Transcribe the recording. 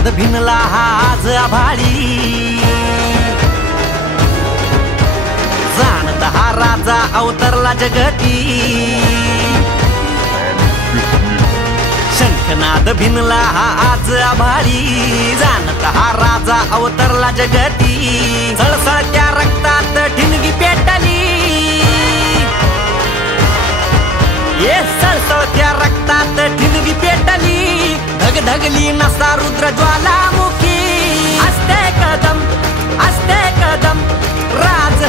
शंखनाद भिनला आज आभाळी, जाणता हा राजा अवतरला जगती। शंखनाद भिनला आज आभाळी, जाणता हा राजा अवतरला जगती। सळसळत्या रक्तात ठिणगी पेटली, ये सळसळत्या रक्तात ठिणगी पेटली। धगधगली नसा रुद्र ज्वालामुखी, असते कदम राज